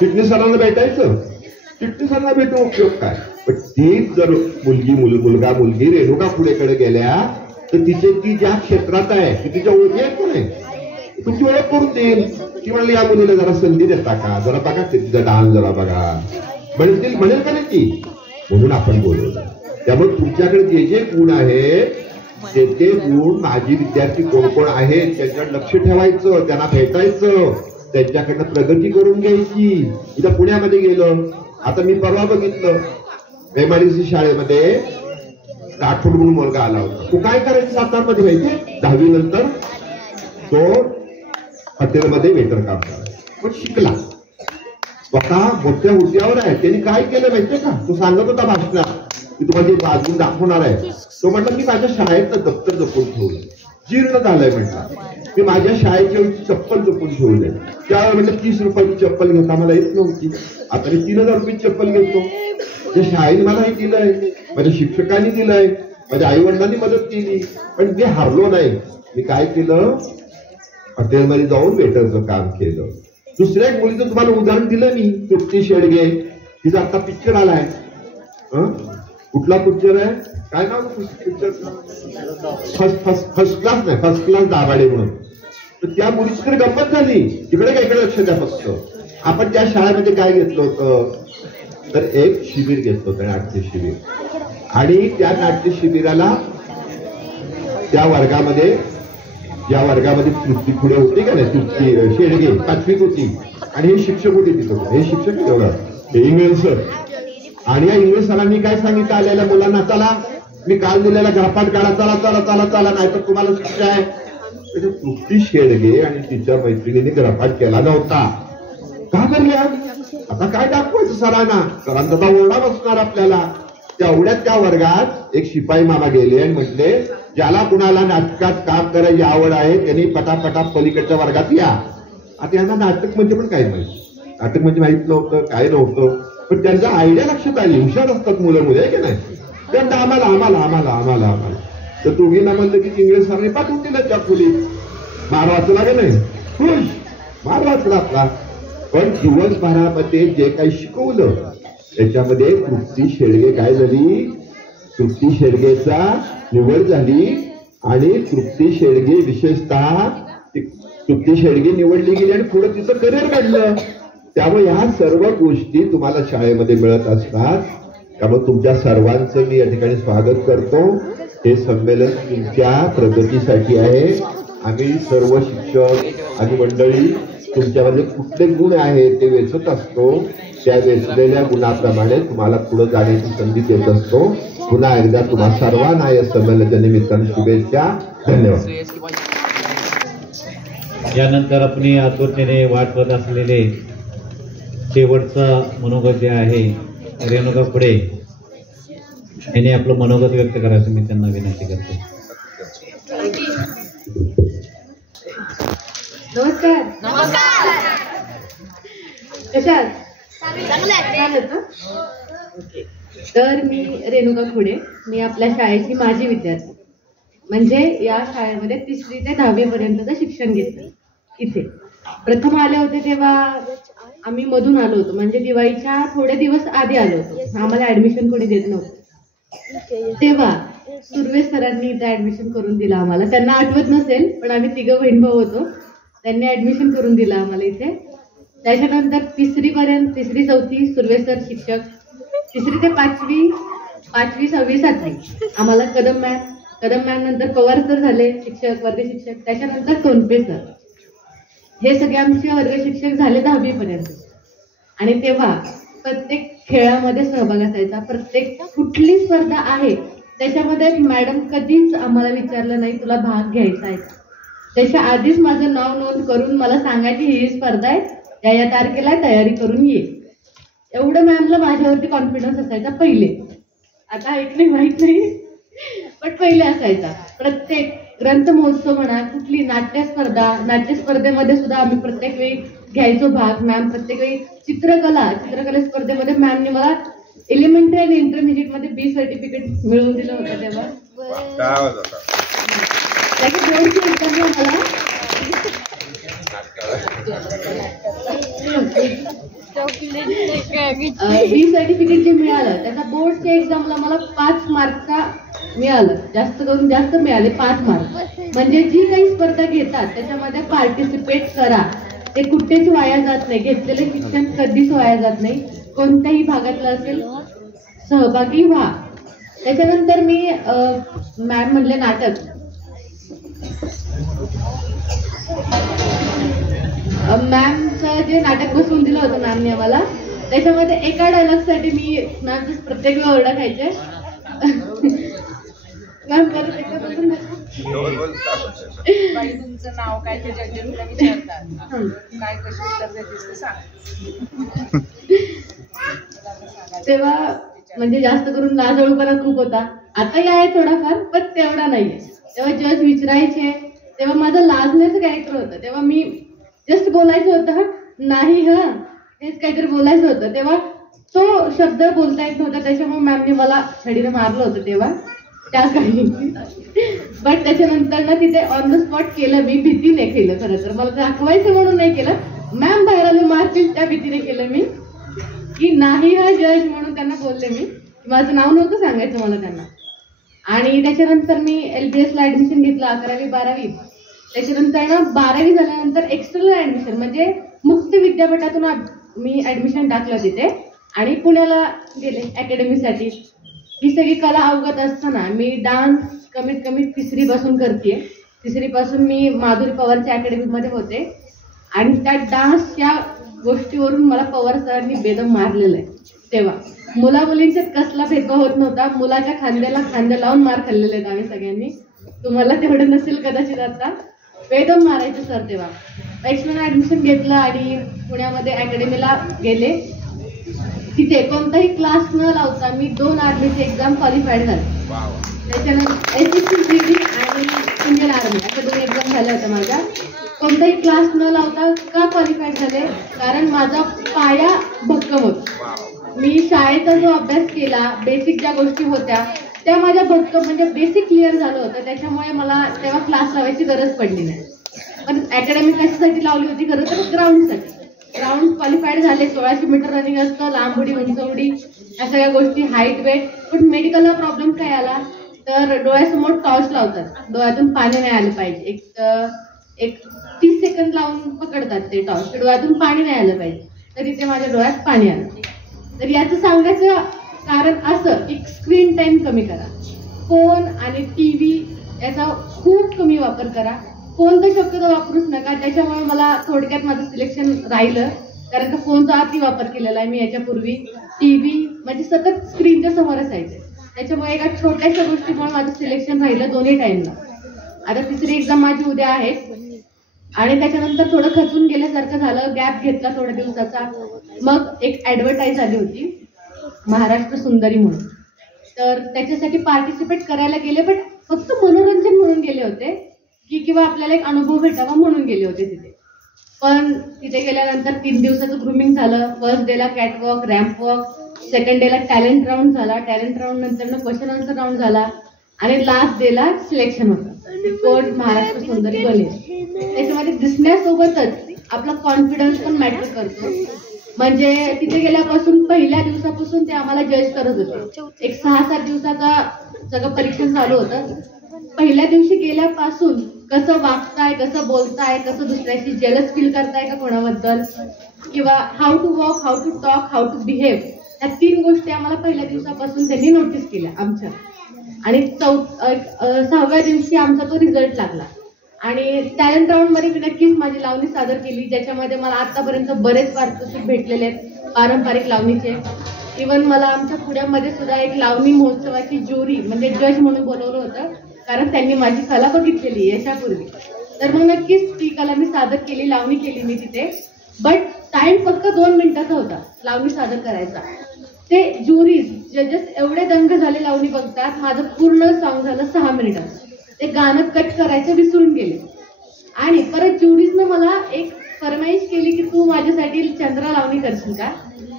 चिटणीस सरांना भेटायचं, चिटणीस सरांना भेटून उपयोग काय. पण तीच जर मुलगा मुलगी रेणुका पुढेकडे गेल्या तर ती ज्या क्षेत्रात आहे ती तिच्या ओळखी आहेत का नाही, तुमची ओळख करून देईल. ती म्हणली या मुलीला जरा संधी देता का, जरा बघा तिचा डान्स जरा बघा, म्हणेल का नाही ती. म्हणून आपण बोलवलं. त्यामुळे तुमच्याकडे जे जे गुण आहेत ते गुण माझी विद्यार्थी कोण कोण आहेत त्यांच्याकडे लक्ष ठेवायचं, त्यांना भेटायचं, त्यांच्याकडनं प्रगती करून घ्यायची. इथं पुण्यामध्ये गेलं, आता मी परवा बघितलं MIDC शाळेमध्ये राठोड म्हणून मुलगा आला होता. तो काय करायचं सातारमध्ये माहितीये, 10वी नंतर तो हॉटेलमध्ये वेटर काम करायचा, पण शिकला, स्वतः मोठ्या हुद्द्यावर आहे. त्यांनी काय केलं माहितीये का, तो सांगत होता भाषणात, मी तुम्हाला ते वाजवून दाखवणार आहे. तो म्हटलं मी माझ्या शाळेतलं दप्तर जपून ठेवलं, जीर्ण झालंय म्हटलं, मी माझ्या शाळेच्या चप्पल जपून ठेवले. त्यावेळेला म्हटलं 30 रुपयाची चप्पल घेता मला येत नव्हती, आता मी 3000 रुपयाची चप्पल घेतो. त्या शाळेने मलाही दिलंय, माझ्या शिक्षकांनी दिलंय, माझ्या आई वडिलांनी मदत केली, पण मी हारलो नाही. मी काय केलं, हॉटेलमध्ये जाऊन वेटरचं काम केलं. दुसऱ्या एक मुलीचं तुम्हाला उदाहरण दिलं मी, तृप्ती शेडगे, तिचा आता पिक्चर आलाय. कुठला पिक्चर आहे, काय नाव पिक्चरचं, फर्स्ट क्लास नाही, फर्स्ट क्लास दाभाडे म्हणून. तर त्या मुलीची तर गंमत झाली. इकडे काय, इकडे लक्ष द्या फक्त. आपण त्या शाळेमध्ये काय घेतलं होतं, तर एक शिबिर घेतलं होतं, नाट्य शिबिर. आणि त्या नाट्य शिबिराला त्या वर्गामध्ये, ज्या वर्गामध्ये तृप्ती पुढे होती का नाही, तृप्ती शेडगे 5वीत होती आणि हे शिक्षक होते तिथं. हे शिक्षक एवढा हे इंग्रज सर. आणि या इंग्रज सरांनी काय सांगितलं आलेल्या मुलांना, चला मी काल दिलेला घापाट काढा, चला चला चला चला, नाहीतर तुम्हाला शिक्षा आहे. तृप्ती शेडगे आणि तिच्या मैत्रिणीने ग्रहपाठ केला नव्हता. का करल्या, आता काय दाखवायचं सरांना, सरांचा तर ओरडा बसणार आपल्याला. तेवढ्यात त्या वर्गात एक शिपाई मामा गेले आणि म्हटले, ज्याला कुणाला नाटकात काम करायची आवड आहे त्यांनी पटापटा पलीकडच्या वर्गात या. आता यांना नाटक म्हणजे पण काय माहिती, नाटक म्हणजे माहित नव्हतं, काय नव्हतं. पण त्यांचा आयडिया लक्षात आली, हुशार असतात मुलं मुले आहे की नाही. त्यांना आम्हाला आम्हाला आम्हाला आम्हाला आम्हाला तर दोघींना म्हणलं की इंग्रज सरने पाठवून दिलं त्या खोलीत. मार वाचला का नाही, खुश मार वाचला आपला. पण दिवसभरामध्ये जे काही शिकवलं त्याच्यामध्ये तृप्ती शेडगे काय झाली, तृप्ती शेडगेचा निवड झाली आणि तृप्ती शेडगे विशेषतः तृप्ती शेडगे निवडली गेली आणि पुढे तिचं करिअर घडलं. त्यामुळे ह्या सर्व गोष्टी तुम्हाला शाळेमध्ये मिळत असतात. त्यामुळे तुमच्या सर्वांचं मी या ठिकाणी स्वागत करतो. हे संमेलन तुमच्या प्रगतीसाठी आहे. आम्ही सर्व शिक्षक आणि मंडळी तुमच्यामध्ये कुठले गुण आहेत ते वेचत असतो. त्या वेचलेल्या गुणाप्रमाणे तुम्हाला पुढे जाण्याची संधी देत असतो. पुन्हा एकदा तुम्हा सर्वांना या संमेलनाच्या निमित्ताने शुभेच्छा. धन्यवाद. यानंतर आपण आतुरतेने वाट पाहत असलेले शेवटचं मनोगत जे आहे रेणुका खुडे यांनी आपलं मनोगत व्यक्त करायचं मी त्यांना विनंती करतो. नमस्कार. नमस्कार. कशात तर मी रेणुका खुडे, मी आपल्या शाळेची माजी विद्यार्थी, म्हणजे या शाळेमध्ये 3री ते 10वी पर्यंतचं शिक्षण घेतलं. इथे प्रथम आले होते तेव्हा आम्ही मधून आलो होतो, म्हणजे दिवाळीच्या थोडे दिवस आधी आलो होतो. आम्हाला ऍडमिशन कोणी देत नव्हतं. तेव्हा सुर्वे सरांनी इथे ऍडमिशन करून दिलं आम्हाला. त्यांना आठवत नसेल पण आम्ही 3 बहीण भाऊ होतो. त्यांनी ऍडमिशन करून दिलं आम्हाला इथे. त्याच्यानंतर 3री पर्यंत 3री 4थी सुर्वे सर शिक्षक, 3री ते 5वी 6वी 7वी आम्हाला कदम मॅम नंतर पवार सर झाले शिक्षक, वर्ग शिक्षक. त्याच्यानंतर कोणपे सर, हे सगळे आमचे वर्ग शिक्षक झाले 10वी पर्यंत. आणि तेव्हा प्रत्येक खेळामध्ये सहभाग असायचा. प्रत्येक कुठली स्पर्धा आहे त्याच्यामध्ये मॅडम कधीच आम्हाला विचारलं नाही तुला भाग घ्यायचा आहे का. त्याच्या आधीच माझं नाव नोंद करून मला सांगायची ही स्पर्धा आहे, या तारखेला तयारी करून ये. एवढं मॅमला माझ्यावरती कॉन्फिडन्स असायचा पहिले. आता ऐकले माहित नाही पण पहिले असायचा. प्रत्येक ग्रंथ महोत्सव म्हणा, कुठली नाट्य स्पर्धेमध्ये सुद्धा आम्ही प्रत्येक वेळी घ्यायचो भाग. मॅम प्रत्येक वेळी चित्रकला स्पर्धेमध्ये मॅमने मला एलिमेंटरी आणि इंटरमिजिएट मध्ये B सर्टिफिकेट मिळवून दिलं होतं. तेव्हा बोर्डची एक्झाम मला B सर्टिफिकेट जे मिळालं त्याचा बोर्डच्या एक्झामला मला 5 मार्कचा मिळालं. जास्त करून जास्त मिळाले 5 मार्क. म्हणजे जी काही स्पर्धा घेतात त्याच्यामध्ये पार्टिसिपेट करा. ते कुठेच वाया जात नाही. घेतलेलं शिक्षण कधीच वाया जात नाही. कोणत्याही भागातलं असेल सहभागी व्हा. त्याच्यानंतर मी मॅम म्हणले नाटक. मॅमचं जे नाटक बसवून दिलं होतं मॅमने आम्हाला, त्याच्यामध्ये एका डायलॉगसाठी मी मॅमचं प्रत्येक वेळ ओरडा खायचे. मॅम परत एकदा बसून तुमचं नाव काय ते जजेसला विचारतात, काय कशी उत्तर देतेस ते सांग. तेव्हा म्हणजे जास्त करून लाजळूपणा खूप होता. आताही आहे थोडाफार पण तेवढा नाहीये. तेव्हा जज विचारायचे तेव्हा माझं लाजण्याचं कॅरेक्टर होतं. तेव्हा मी जस्ट बोलायचं होतं नाही हेच काहीतरी बोलायचं होतं. तेव्हा तो शब्द बोलता येत नव्हता. त्याच्यामुळे मॅमने मला छडीनं मारलं होतं तेव्हा त्या काही. बट त्याच्यानंतर ना तिथे ऑन द स्पॉट केलं मी. भीतीने केलं खरं तर. मला दाखवायचं म्हणून नाही केलं. मॅम बाहेर आले मारतील त्या भीतीने केलं मी की नाही जज म्हणून त्यांना बोलले मी. माझं नाव नव्हतं सांगायचं मला त्यांना. आणि त्याच्यानंतर मी LBSला ऍडमिशन घेतलं 11वी 12वी. त्याच्यानंतर ना 12वी झाल्यानंतर एक्सटर्नल ऍडमिशन म्हणजे मुक्त विद्यापीठातून मी ऍडमिशन टाकलं तिथे आणि पुण्याला गेले अकॅडमीसाठी. ही सगळी कला अवगत असताना मी डान्स कमीत कमी 3री पासून करतेय. 3री पासून मी माधुरी पवारच्या अकॅडमीमध्ये होते आणि त्या डान्सच्या गोष्टीवरून मला पवार सरांनी बेदम मारलेलं आहे. तेव्हा मुला मुलींच्यात कसला भेदभाव होत नव्हता. मुलाच्या खांद्याला खांद्या लावून मार खाल्लेले आहेत आम्ही सगळ्यांनी. तुम्हाला तेवढं नसेल कदाचित आता. बेदम मारायचं सर. तेव्हा एक्सटर्नल ऍडमिशन घेतलं आणि पुण्यामध्ये अकॅडमीला गेले. तिथे कोणताही क्लास न लावता मी 2 आर्मीचे एक्झाम क्वालिफाईड झाले. त्याच्यानंतर SSC आणि इंडियन आर्मी अशा 2 एक्झाम झाल्या होत्या माझ्या. कोणताही क्लास न लावता का क्वालिफाईड झाले? कारण माझा पाया भक्कम होता. मी शाळेचा जो अभ्यास केला, बेसिक ज्या गोष्टी होत्या त्या माझ्या म्हणजे बेसिक क्लिअर झालं होतं, त्याच्यामुळे मला तेव्हा क्लास लावायची गरज पडली नाही. पण अकॅडमिक कशासाठी लावली होती, खरं तर ग्राउंडसाठी. ग्राउंड क्वालिफाईड झाले, 1600 मीटर रनिंग असतं, लांब उडी, उंच उडी, या सगळ्या गोष्टी, हाईट वेट. पण मेडिकलला प्रॉब्लेम काय आला तर डोळ्यासमोर टॉर्च लावतात, डोळ्यातून पाणी नाही आलं पाहिजे. एक 30 सेकंद लावून पकडतात ते टॉर्च, डोळ्यातून पाणी नाही आलं पाहिजे, तर इथे माझ्या डोळ्यात पाणी आलं. तर याचं सांगायचं कारण असं की स्क्रीन टाइम कमी करा. फोन आणि टीव्ही याचा खूप कमी वापर करा. फोन तर शक्यतो वापरूच नका. त्याच्यामुळे मला थोडक्यात माझं सिलेक्शन राहिलं, कारण का फोनचा अति वापर केलेला आहे मी याच्यापूर्वी. टीव्ही म्हणजे सतत स्क्रीनच्या समोर असायचे, त्याच्यामुळे एका छोट्याशा गोष्टीमुळे माझं सिलेक्शन राहिलं दोन्ही टाइमला. आता तिसरी एक्झाम माझी उद्या आहे आणि त्याच्यानंतर थोडं खचून गेल्यासारखं झालं, गॅप घेतला थोड्या दिवसाचा. मग एक ऍडव्हर्टाईज आली होती महाराष्ट्र सुंदरी म्हणून, तर त्याच्यासाठी पार्टिसिपेट करायला गेले, पण फक्त मनोरंजन म्हणून गेले होते की किंवा आपल्याला एक अनुभव भेटावा म्हणून गेले होते तिथे. पण तिथे गेल्यानंतर 3 दिवसाचं ग्रूमिंग झालं. फर्स्ट डेला कॅटवॉक, रॅम्प वॉक, सेकंड डेला टॅलेंट राऊंड झाला, टॅलेंट राऊंड नंतर क्वेश्चन आन्सर राऊंड झाला आणि लास्ट डेला सिलेक्शन होतं, कोण महाराष्ट्र सुंदरी बनेल. त्याच्यामध्ये दिसण्यासोबतच आपला कॉन्फिडन्स पण मॅटर करतो. म्हणजे तिथे गेल्यापासून पहिल्या दिवसापासून ते आम्हाला जज करत होते. एक 6-7 दिवसाचा सगळं परीक्षण चालू होतं. पहिल्या दिवशी गेल्यापासून कसं वागताय, कसं बोलताय, कसं दुसऱ्याशी जेलस फील करताय का कोणाबद्दल, किंवा how to walk, how to talk, how to behave, या 3 गोष्टी आम्हाला पहिल्या दिवसापासून त्यांनी नोटीस केल्या आमच्या. आणि 6व्या दिवशी आमचा तो रिझल्ट लागला. आणि टॅलेंट राऊंड मध्ये मी नक्कीच माझी लावणी सादर केली, ज्याच्यामध्ये मला आतापर्यंत बरेच पारितोषिक भेटलेले आहेत पारंपरिक लावणीचे. इव्हन मला आमच्या पुण्यामध्ये सुद्धा एक लावणी महोत्सवाची ज्युरी म्हणजे जज म्हणून बोलवलं होतं, कारण त्यांनी माझी कला बघितलेली याच्यापूर्वी. तर मग नक्कीच ती कला मी सादर केली, लावणी केली मी तिथे. बट टाइम फक्त 2 मिनिटाचा होता लावणी सादर करायचा. ते ज्युरीज जजेस एवढे दंग झाले लावणी बघतात, माझं पूर्ण सॉंग झालं 6 मिनिटाचं. ते गाणं कट करायचं विसरून गेले. आणि परत ज्युरीजनं मला एक फरमाईश केली की तू माझ्यासाठी चंद्रा लावणी करशील का.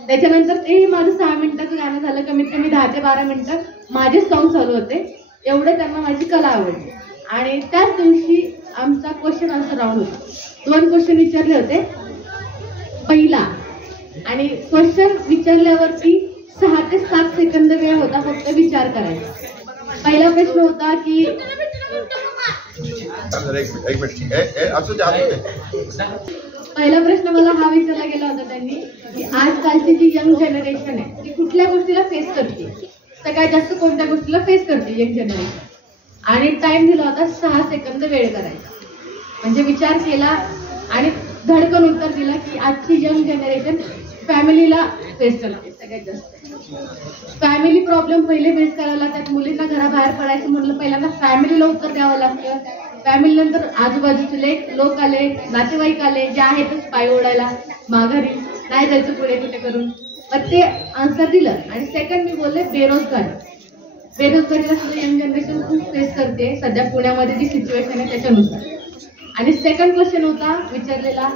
त्याच्यानंतर तेही माझं 6 मिनिटाचं गाणं झालं. कमीत कमी 10 ते 12 मिनिटं माझेच सॉंग चालू होते, एवढं त्यांना माझी कला आवडली. आणि त्याच दिवशी आमचा क्वेश्चन आन्सर राऊंड होता. 2 क्वेश्चन विचारले होते. पहिला आणि क्वेश्चन विचारल्यावरती 6 ते 7 सेकंद वेळ होता फक्त विचार करायचा. पहिला प्रश्न होता की पहिला प्रश्न मला हा विचारला गेला होता त्यांनी की आजकालची जी यंग जनरेशन आहे ती कुठल्या गोष्टीला फेस करते, सगळ्यात जास्त कोणत्या गोष्टीला फेस करते यंग जनरेशन. आणि टाइम दिला होता 6 सेकंद वेळ करायचा. म्हणजे विचार केला आणि धडकन उत्तर दिलं की आजची यंग जनरेशन फॅमिलीला फेस करते सगळ्यात जास्त. फॅमिली प्रॉब्लेम पहिले फेस करायला लागतात. मुलींना घराबाहेर पडायचं म्हणलं पहिल्यांदा फॅमिलीला उत्तर द्यावं लागतं. फॅमिली नंतर आजूबाजूचे लोक आले, नातेवाईक आले, जे आहेतच पाय ओढायला माघारी, नाही जायचं पुढे कुठे करून. मग ते आन्सर दिलं. आणि सेकंड मी बोलले बेरोजगारी. बेरोजगारीला सुद्धा यंग जनरेशन खूप फेस करते सध्या पुण्यामध्ये जी सिच्युएशन आहे त्याच्यानुसार. आणि सेकंड क्वेश्चन होता विचारलेला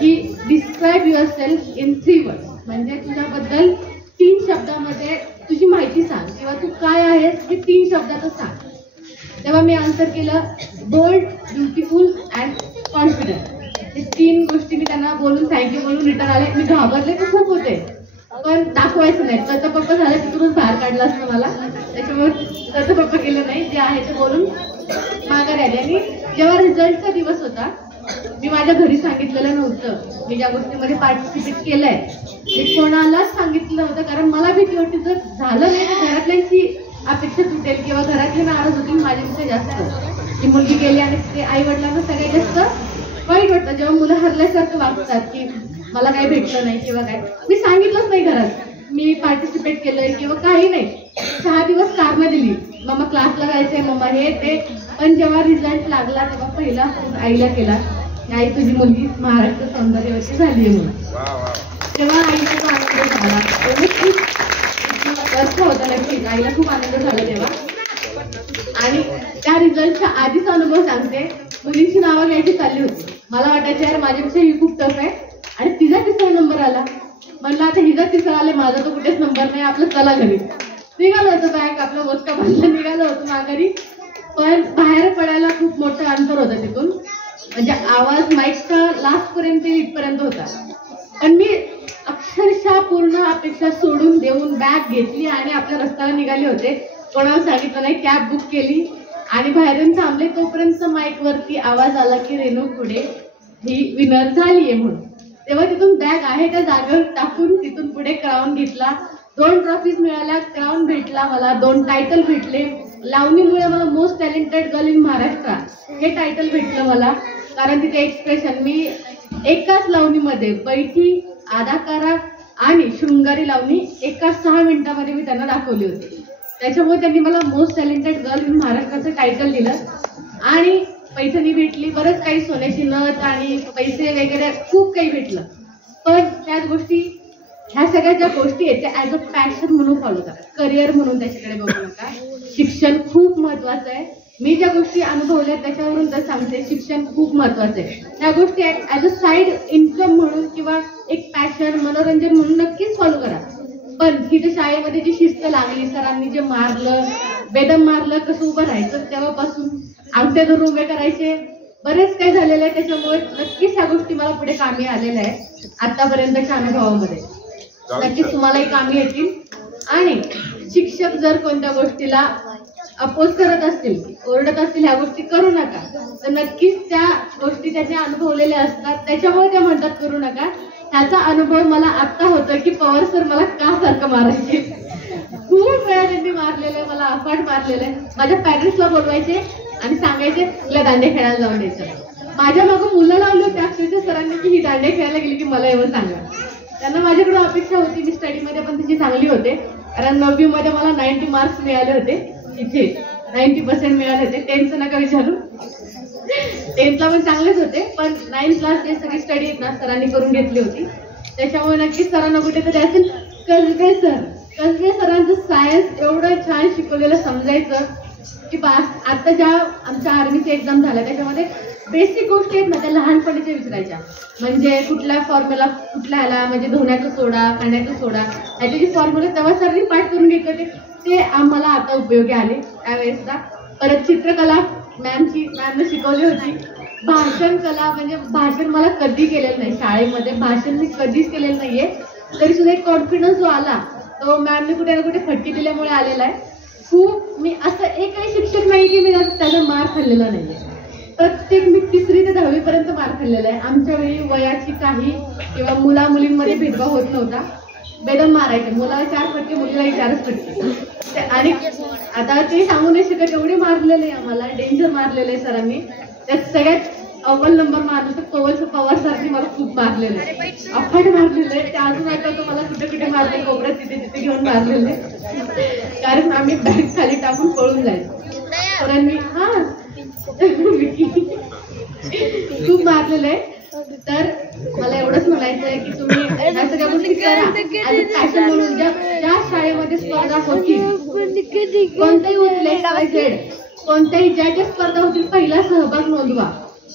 की describe your self in 3 words. म्हणजे तुझ्याबद्दल 3 शब्दामध्ये तुझी माहिती सांग किंवा तू काय आहेस हे 3 शब्दातच सांग. तेव्हा मी आन्सर केलं बोल्ड, ब्युटिफुल अँड कॉन्फिडंट. हे 3 गोष्टी मी त्यांना बोलून थँक्यू बोलून रिटर्न आले. मी घाबरले तर खूप होते, पण दाखवायचं नाही. त्याचा पप्पा झाला तिथूनच बाहेर काढला असतं मला, त्याच्यामुळे त्याचं पप्पा केलं नाही, जे आहे ते बोलून माघारी आले. आणि जेव्हा रिझल्टचा दिवस होता मी माझ्या घरी सांगितलेलं नव्हतं मी ज्या गोष्टीमध्ये पार्टिसिपेट केलंय. मी कोणालाच सांगितलं नव्हतं, कारण मला भीती होती जर झालं नाही तर घरातल्यांची अपेक्षा तुटेल किंवा घरातले नाराज होतील माझ्यापेक्षा जास्त. ती मुलगी गेली आणि ते आई वडिलांना सगळ्यात जास्त वाईट वाटतं जेव्हा मुलं हरल्यासारखं वागतात की मला काही भेटलं नाही किंवा काय. मी सांगितलंच नाही घरात मी पार्टिसिपेट केलंय किंवा काही नाही. 6 दिवस कारणं दिली, मम्मा क्लासला जायचंय, मम्मा हे ते. पण जेव्हा रिझल्ट लागला तेव्हा पहिला फोन आईला केला, आई तुझी मुलगी महाराष्ट्र सौंदर्यवती झाली आहे म्हणून. तेव्हा आईला खूप आनंद झाला. खूप वर्ष होता नक्कीच, आईला खूप आनंद झाला तेव्हा. आणि त्या रिझल्टच्या आधीचा अनुभव सांगते. मुलींची नावं घ्यायची चालली होती. मला वाटायचं यार माझ्यापेक्षा ही खूप टफ आहे आणि तिचा 3रा नंबर आला. म्हणलं अच्छा हिचा तिसरा आले, माझा तो कुठेच नंबर नाही, आपलं चला घरी. निघालो होतो बॅग आपला मोजका बांधला, निघालो होतो माघारी. पण बाहेर पडायला खूप मोठं अंतर होतं तिथून, म्हणजे आवाज माईकचा लास्ट पर्यंत इथपर्यंत होता. पण मी अक्षरशः पूर्ण अपेक्षा सोडून देऊन बॅग घेतली आणि आपल्या रस्त्याला निघाले होते. कोणाला सांगितलं नाही, कॅब बुक केली आणि बाहेरून थांबले. तोपर्यंत माईक वरती आवाज आला की रेणू पुढे ही विनर झालीये म्हणून. तेव्हा तिथून बॅग आहे त्या जागेवर टाकून तिथून पुढे क्राऊन घेतला. 2 ट्रॉफीज मिळाल्या, क्राऊन भेटला मला, 2 टायटल भेटले. लावणीमुळे मला most talented girl in Maharashtra हे टायटल भेटलं मला. कारण तिथे एक्सप्रेशन मी एकाच लावणीमध्ये बैठी, अदाकारा आणि शृंगारी लावणी एकाच 6 मिनिटांमध्ये मी त्यांना दाखवली होती. त्याच्यामुळे त्यांनी मला मोस्ट टॅलेंटेड गर्ल इन महाराष्ट्राचं टायटल दिलं आणि पैठणी भेटली, बरंच काही सोन्याची नथ आणि पैसे वगैरे खूप काही भेटलं. पण त्याच गोष्टी, ह्या सगळ्या ज्या गोष्टी आहेत त्या ॲज अ पॅशन म्हणून फॉलो करा, करिअर म्हणून त्याच्याकडे बघू नका. शिक्षण खूप महत्वाचं आहे. मी ज्या गोष्टी अनुभवल्या त्याच्यावरून तर सांगते, शिक्षण खूप महत्वाचं आहे. त्या गोष्टी ॲज अ साईड इन्कम म्हणून किंवा एक पॅशन, मनोरंजन म्हणून नक्कीच फॉलो करा. पण तिथे शाळेमध्ये जी शिस्त लागली, सरांनी जे मारलं, बेदम मारलं, कसं उभं राहायचं, तेव्हापासून अंगठे धरून उभे करायचे, बरेच काही झालेलं आहे. त्याच्यामुळे नक्कीच ह्या गोष्टी मला पुढे कामी आलेल्या आहेत. आतापर्यंतच्या अनुभवामध्ये नक्कीच तुम्हालाही कामी येतील. आणि शिक्षक जर कोणत्या गोष्टीला अपोज करत असतील, ओरडत असतील, ह्या गोष्टी करू नका, तर नक्कीच त्या गोष्टी त्याच्या अनुभवलेल्या असतात. त्याच्यामुळे त्या म्हणतात करू नका. ह्याचा अनुभव मला आत्ता होतं की पवार सर मला का सारखं मारायचे. खूप वेळा त्यांनी मारलेलं आहे, मला अफाट मारलेलं आहे. माझ्या पॅरेंट्सला बोलवायचे आणि सांगायचे तुला दांडे खेळायला जाऊन द्यायचं. माझ्या मागं मुलं लावली होती अक्षरशः सरांनी की ही दांडे खेळायला गेली की मला येऊन सांगा. त्यांना माझ्याकडून अपेक्षा होती, मी स्टडीमध्ये पण त्याची चांगली होते. कारण 9वी मध्ये मला 90 मार्क्स मिळाले होते, इथे 90% मिळाले होते. 10चं नका विचारू, 10ला पण चांगलेच होते. पण 9th क्लास जे सगळी स्टडी ना सरांनी करून घेतली होती. त्याच्यामुळे नक्कीच सरांना कुठेतरी असेल कसबे सरांचं सायन्स एवढं छान शिकवलेलं समजायचं की आता ज्या आमच्या आर्मीची एक्झाम झाल्या त्याच्यामध्ये बेसिक गोष्टी आहेत ना त्या लहानपणीच्या विचारायच्या. म्हणजे कुठल्या फॉर्म्युला, कुठल्या ह्याला म्हणजे धुण्याचा सोडा, खाण्याचा सोडा, ह्याचे जे फॉर्म्युला तेव्हा सरांनी पाठ करून घेतले ते आम्हाला आता उपयोगी आले त्यावेळेसला. परत चित्रकला मॅमने शिकवली होती. भाषण कला म्हणजे भाषण मला कधी केलेलं नाही, शाळेमध्ये भाषण मी कधीच केलेलं नाहीये. तरी सुद्धा एक कॉन्फिडन्स जो आला तो मॅमने कुठे ना कुठे फटकी दिल्यामुळे आलेला आहे. खूप मी असं एकही शिक्षक नाही की मी त्याचा मार खाल्लेला नाहीये. प्रत्येक मी 3री ते 10वी पर्यंत मार खाल्लेला आहे. आमच्या वेळी वयाची काही किंवा मुला मुलींमध्ये भेदभाव होत नव्हता. बेदम मारायचे, मुलाला 4 फटके, मुलीला 4च फटके. आणि आता ते सांगू नाही शकत एवढे मारलेले आम्हाला, डेंजर मारलेले सरांनी. त्यात सगळ्यात अव्वल नंबर मारलं तर पवार सरांनी मला खूप मारलेलं आहे, अफाट मारलेलं आहे. ते अजून ऐकतो मला कुठे कुठे मारले, कोपऱ्यात तिथे घेऊन मारलेले. कारण आम्ही बॅग खाली टाकून पळून जायचो. सरांनी खूप मारलेलं आहे. तर मला एवढंच म्हणायचं आहे की तुम्ही ह्या सगळ्या गोष्टी करा आणि पॅशन म्हणून ज्या शाळेमध्ये स्पर्धा होतील, कोणत्याही होतील, कोणत्याही ज्या ज्या स्पर्धा होतील पहिला सहभाग नोंदवा.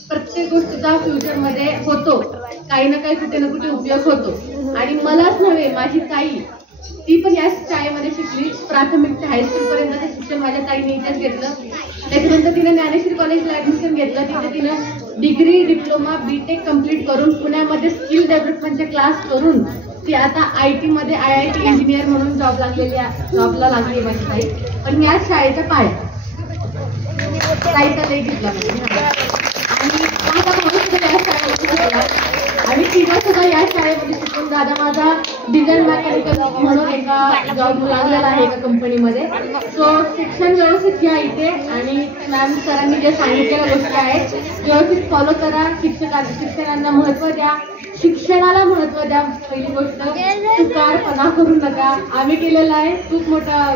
प्रत्येक गोष्टीचा फ्युचरमध्ये होतो, काही ना काही कुठे ना कुठे उपयोग होतो. आणि मलाच नव्हे, माझी ताई ती पण याच शाळेमध्ये शिकली. प्राथमिक ते हायस्कूल पर्यंत शिक्षण माझ्या ताईने इथेच घेतलं. त्याच्यानंतर तिने ज्ञानेश्वरी कॉलेजला ऍडमिशन घेतलं. तिथे तिनं डिग्री, डिप्लोमा, बीटेक कम्प्लीट करून पुण्यामध्ये स्किल डेव्हलपमेंटचे क्लास करून ती आता IT मध्ये IIT इंजिनियर म्हणून जॉबला लागली माझी ताई. पण याच शाळेचा पाया ताईचा लई घेतला आणि तिला सुद्धा या शाळेमध्ये शिकून दादा माझा डिझाईन मेकॅनिकल म्हणून एका जॉब लागलेला आहे एका कंपनीमध्ये. सो शिक्षण व्यवस्थित घ्या इथे आणि मॅम सरांनी जे सांगितलेल्या गोष्टी आहेत व्यवस्थित फॉलो करा. शिक्षकांना महत्त्व द्या, शिक्षणाला महत्त्व द्या. पहिली गोष्ट तुकारपणा करू नका. आम्ही केलेला आहे, खूप मोठा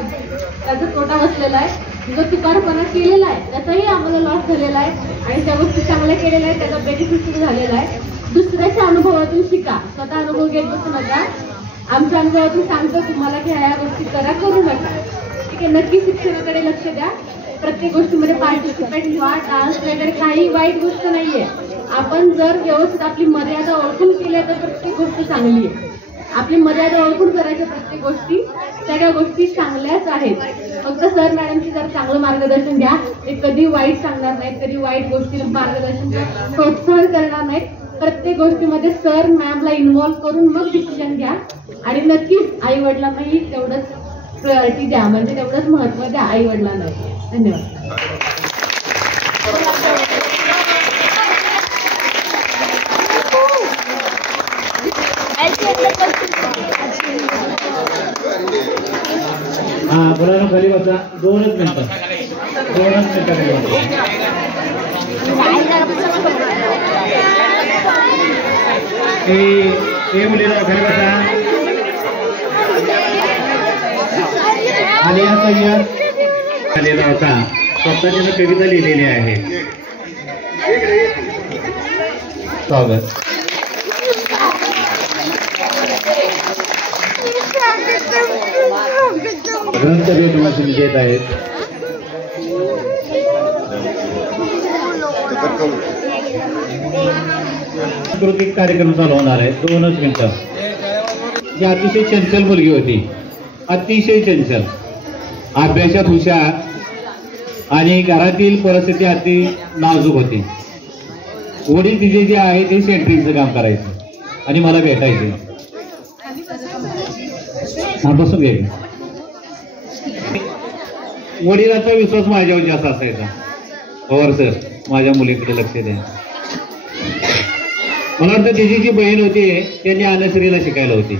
त्याचा तोटा बसलेला आहे. जो तुकारपणा केलेला आहे त्याचाही आम्हाला लॉस झालेला आहे आणि त्या गोष्टी चांगल्या केलेल्या आहेत, त्याचा बेनिफिट सुरू झालेला आहे. दुसऱ्याच्या अनुभवातून शिका, स्वतः अनुभव घेत बसू नका. आमच्या अनुभवातून सांगतो तुम्हाला की ह्या गोष्टी करू नका. ठीक आहे, नक्की शिक्षणाकडे लक्ष द्या. प्रत्येक गोष्टीमध्ये पार्टिसिपेट व्हा. डान्स वगैरे काही वाईट गोष्ट नाहीये. आपण जर व्यवस्थित आपली मर्यादा ओळखून केल्या तर प्रत्येक गोष्ट चांगली आहे. आपली मर्यादा ओळखून करायच्या प्रत्येक गोष्टी, सगळ्या गोष्टी चांगल्याच आहेत. फक्त सर मॅडमची जर चांगलं मार्गदर्शन घ्या, ते कधी वाईट सांगणार नाहीत, कधी वाईट गोष्टी मार्गदर्शन प्रोत्साहन करणार नाहीत. प्रत्येक गोष्टीमध्ये सर मॅमला इन्व्हॉल्व्ह करून मग डिसिजन घ्या आणि नक्कीच आई वडिलांनाही तेवढंच प्रायोरिटी द्या, म्हणजे तेवढंच महत्त्व द्या आई वडिलांना. धन्यवाद. हा मुलांना खाली बसा. 2च मिनिटं खाली बसा. हे मुलीला खाली बसा. आलिया सय्यद आलेला होता, स्वतःची कविता लिहिलेली आहे. स्वागत. ग्रंथ भेट वाचून घेत आहेत. सांस्कृतिक कार्यक्रम चालू होणार आहे. 2च मिनिटं. ही अतिशय चंचल मुलगी होती, अतिशय चंचल, अभ्यासात हुशार आणि घरातील परिस्थिती अति नाजूक होती. वडील तिचे जे आहे ते सेंटरिंगचं काम करायचं आणि मला भेटायचे. हा बसून घे. वडिलांचा विश्वास माझ्यावर जास्त असायचा. पवार सर माझ्या मुलीकडे लक्ष द्या. मला वाटतं तिची जी बहीण होती त्यांनी ज्ञानेश्वरीला शिकायला होती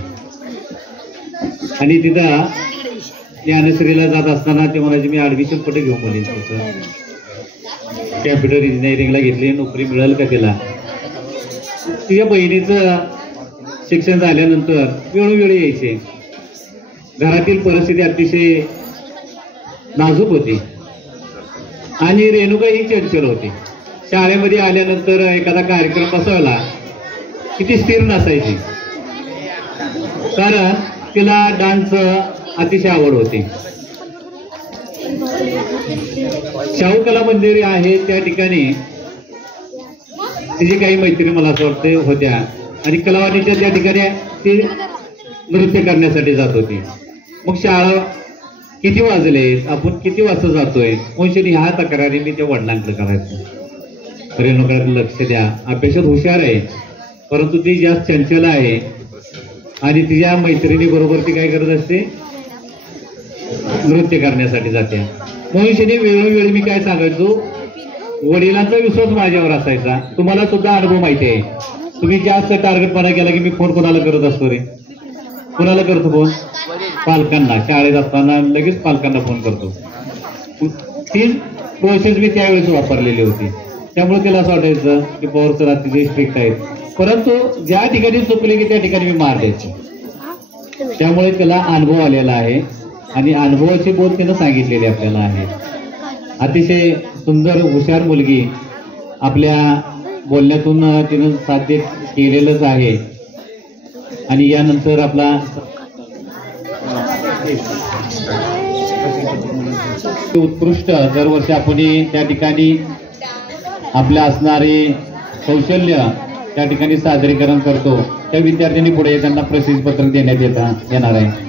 आणि तिथं ज्ञानेश्वरीला जात असताना ते म्हणायचे मी ऍडमिशन कुठे घेऊ मुली, कॅम्प्युटर इंजिनिअरिंगला घेतली, नोकरी मिळेल का तिला. तिच्या बहिणीचं शिक्षण झाल्यानंतर वेळोवेळी यायचे. घरातील परिस्थिती अतिशय नाजूक होती आणि रेणुका ही चंचल होती. शाळेमध्ये आल्यानंतर एखादा कार्यक्रम बसवला की ती स्थिर नसायची, कारण तिला डान्स अतिशय आवड होती. शाहू कला मंदिर आहे त्या ठिकाणी तिची काही मैत्रिणी मला असं वाटतं होत्या आणि कलावाणीच्या त्या ठिकाणी ती नृत्य करण्यासाठी जात होती. मग शाळा किती वाजले, आपण किती वाजता जातोय, वंशनी ह्या तक्रारी मी त्या वडिलांकडे करायचो. रेणुकाकडे लक्ष द्या, अभ्यासात हुशार आहे परंतु ती जास्त चंचल आहे आणि तिच्या मैत्रिणी बरोबर ती काय करत असते, नृत्य करण्यासाठी जाते. वंशनी वेळोवेळी मी काय सांगायचो, वडिलांचा विश्वास माझ्यावर असायचा. तुम्हाला सुद्धा अनुभव माहिती आहे. तुम्ही जास्त टार्गेटपणा केला की मी फोन कोणाला करत असतो रे, कोणाला करतो फोन, पालकांना. शाळेत असताना लगेच पालकांना फोन करतो. ती प्रोसेस मी त्यावेळेस वापरलेली होती. त्यामुळे त्याला असं वाटायचं की पवार सर अतिशय स्ट्रिक्ट आहेत, परंतु ज्या ठिकाणी चुकले की त्या ठिकाणी मी मार द्यायचो. त्यामुळे त्याला अनुभव आलेला आहे आणि अनुभवाची बोध त्यानं सांगितलेली आपल्याला आहे. अतिशय सुंदर हुशार मुलगी, आपल्या बोलण्यातून तिनं साध्य केलेलंच आहे. आणि यानंतर आपला उत्कृष्ट दरवर्षी आपण त्या ठिकाणी आपल्या असणारे कौशल्य त्या ठिकाणी सादरीकरण करतो. त्या विद्यार्थ्यांनी पुढे त्यांना प्रसिद्धीपत्रक देण्यात येणार आहे.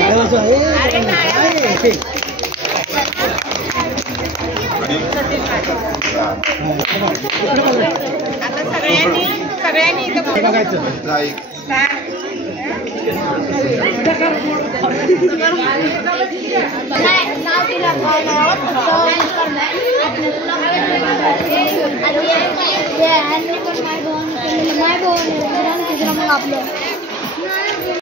आता सगळ्यांनी इथं बघायचं. आपलं